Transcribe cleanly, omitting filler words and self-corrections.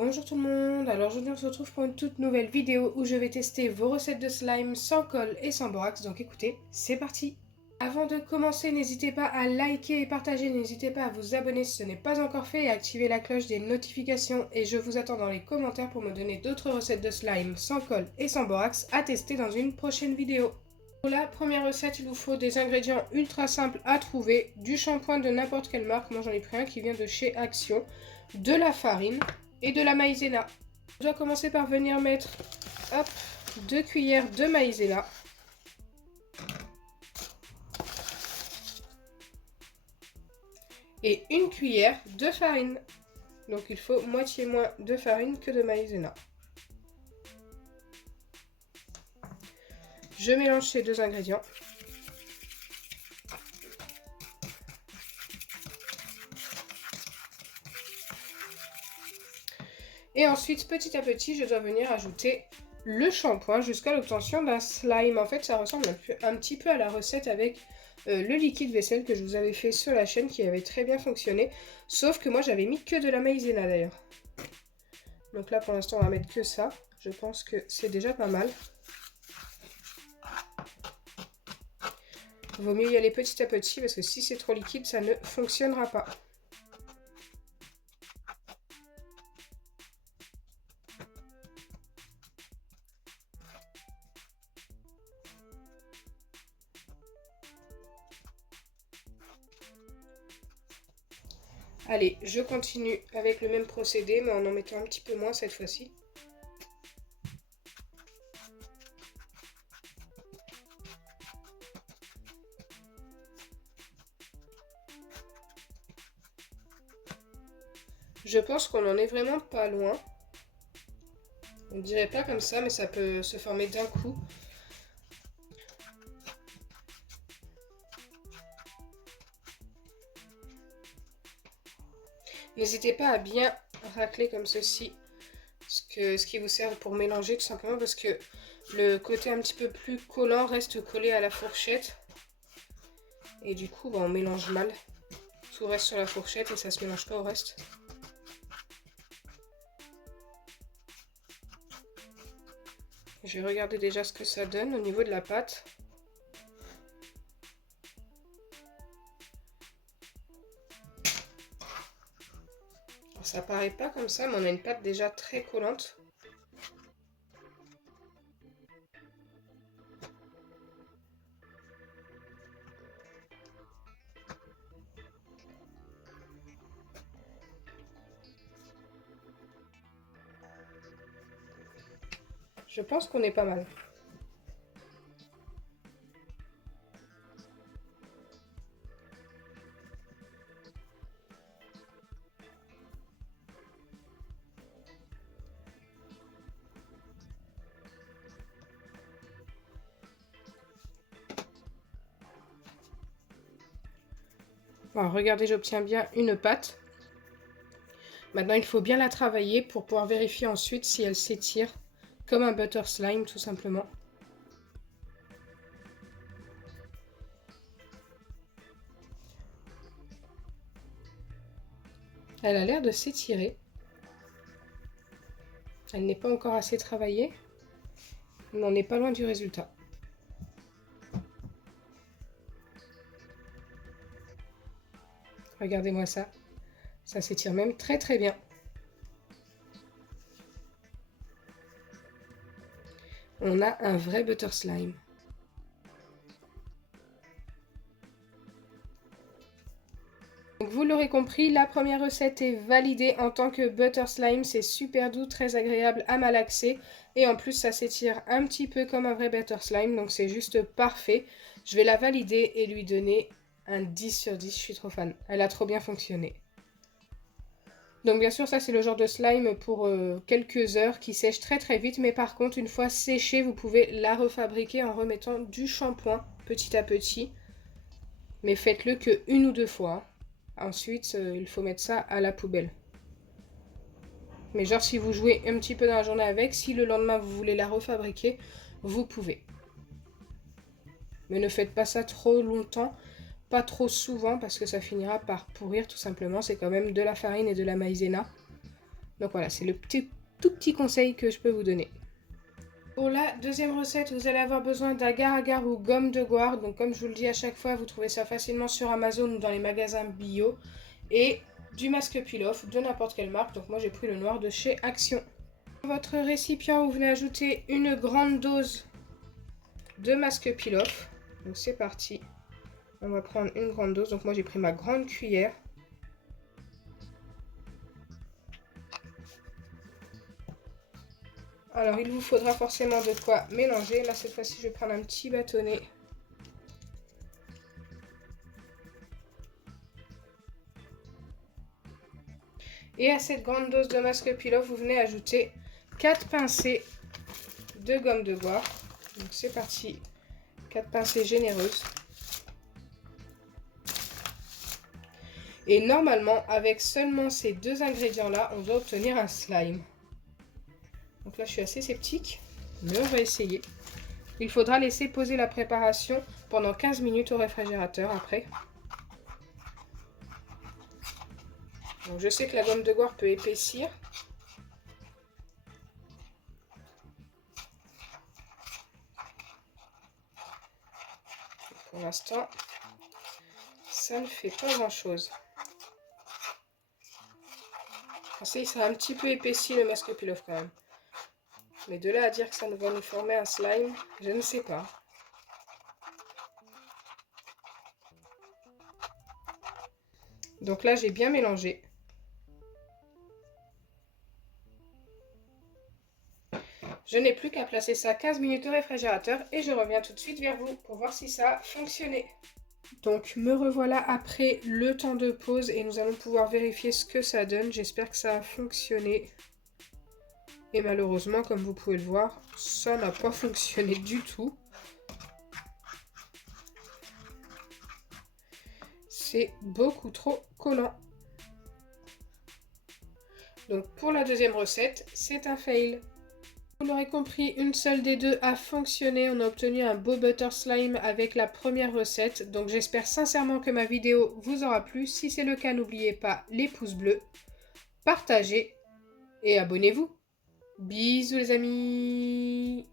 Bonjour tout le monde, alors aujourd'hui on se retrouve pour une toute nouvelle vidéo où je vais tester vos recettes de slime sans colle et sans borax, donc écoutez, c'est parti. Avant de commencer, n'hésitez pas à liker et partager, n'hésitez pas à vous abonner si ce n'est pas encore fait et à activer la cloche des notifications et je vous attends dans les commentaires pour me donner d'autres recettes de slime sans colle et sans borax à tester dans une prochaine vidéo. Pour la première recette, il vous faut des ingrédients ultra simples à trouver, du shampoing de n'importe quelle marque, moi j'en ai pris un qui vient de chez Action, de la farine et de la maïzena. Je dois commencer par venir mettre 2 cuillères de maïzena. Et 1 cuillère de farine. Donc il faut moitié moins de farine que de maïzena. Je mélange ces deux ingrédients. Et ensuite, petit à petit, je dois venir ajouter le shampoing jusqu'à l'obtention d'un slime. En fait, ça ressemble un petit peu à la recette avec le liquide vaisselle que je vous avais fait sur la chaîne qui avait très bien fonctionné. Sauf que moi, j'avais mis que de la maïzena d'ailleurs. Donc là, pour l'instant, on va mettre que ça. Je pense que c'est déjà pas mal. Vaut mieux y aller petit à petit parce que si c'est trop liquide, ça ne fonctionnera pas. Allez, je continue avec le même procédé, mais en mettant un petit peu moins cette fois-ci. Je pense qu'on en est vraiment pas loin. On dirait pas comme ça, mais ça peut se former d'un coup. N'hésitez pas à bien racler comme ceci, ce qui vous sert pour mélanger tout simplement parce que le côté un petit peu plus collant reste collé à la fourchette. Et du coup, on mélange mal. Tout reste sur la fourchette et ça se mélange pas au reste. Je vais regarder déjà ce que ça donne au niveau de la pâte. Alors, ça paraît pas comme ça, mais on a une pâte déjà très collante. Je pense qu'on est pas mal. Alors, regardez, j'obtiens bien une pâte. Maintenant, il faut bien la travailler pour pouvoir vérifier ensuite si elle s'étire comme un butter slime, tout simplement. Elle a l'air de s'étirer. Elle n'est pas encore assez travaillée, mais on n'est pas loin du résultat. Regardez-moi ça. Ça s'étire même très très bien. On a un vrai butter slime. Donc vous l'aurez compris, la première recette est validée en tant que butter slime. C'est super doux, très agréable à malaxer. Et en plus, ça s'étire un petit peu comme un vrai butter slime. Donc c'est juste parfait. Je vais la valider et lui donner un 10 sur 10. Je suis trop fan. Elle a trop bien fonctionné. Donc bien sûr, ça c'est le genre de slime pour quelques heures qui sèche très très vite. Mais par contre, une fois séchée, vous pouvez la refabriquer en remettant du shampoing petit à petit. Mais faites-le que une ou deux fois. Ensuite, il faut mettre ça à la poubelle. Mais genre si vous jouez un petit peu dans la journée avec, si le lendemain vous voulez la refabriquer, vous pouvez. Mais ne faites pas ça trop longtemps, pas trop souvent parce que ça finira par pourrir tout simplement. C'est quand même de la farine et de la maïzena. Donc voilà, c'est le tout petit conseil que je peux vous donner. Pour la deuxième recette, vous allez avoir besoin d'agar-agar ou gomme de goire. Donc comme je vous le dis à chaque fois, vous trouvez ça facilement sur Amazon ou dans les magasins bio. Et du masque pilaf de n'importe quelle marque. Donc moi j'ai pris le noir de chez Action. Dans votre récipient, vous venez ajouter une grande dose de masque pilaf. Donc c'est parti. On va prendre une grande dose. Donc moi j'ai pris ma grande cuillère. Alors, il vous faudra forcément de quoi mélanger. Là, cette fois-ci, je vais prendre un petit bâtonnet. Et à cette grande dose de masque pilaf, vous venez ajouter 4 pincées de gomme de goire. Donc, c'est parti. 4 pincées généreuses. Et normalement, avec seulement ces deux ingrédients-là, on doit obtenir un slime. Donc là, je suis assez sceptique, mais on va essayer. Il faudra laisser poser la préparation pendant 15 minutes au réfrigérateur après. Donc je sais que la gomme de goire peut épaissir. Pour l'instant, ça ne fait pas grand-chose. Je sais, il sera un petit peu épaissi le masque pilaf quand même. Mais de là à dire que ça va nous former un slime, je ne sais pas. Donc là, j'ai bien mélangé. Je n'ai plus qu'à placer ça 15 minutes au réfrigérateur et je reviens tout de suite vers vous pour voir si ça a fonctionné. Donc me revoilà après le temps de pause et nous allons pouvoir vérifier ce que ça donne. J'espère que ça a fonctionné. Et malheureusement, comme vous pouvez le voir, ça n'a pas fonctionné du tout. C'est beaucoup trop collant. Donc pour la deuxième recette, c'est un fail. Vous l'aurez compris, une seule des deux a fonctionné. On a obtenu un beau butter slime avec la première recette. Donc j'espère sincèrement que ma vidéo vous aura plu. Si c'est le cas, n'oubliez pas les pouces bleus, partagez et abonnez-vous. Bisous les amis!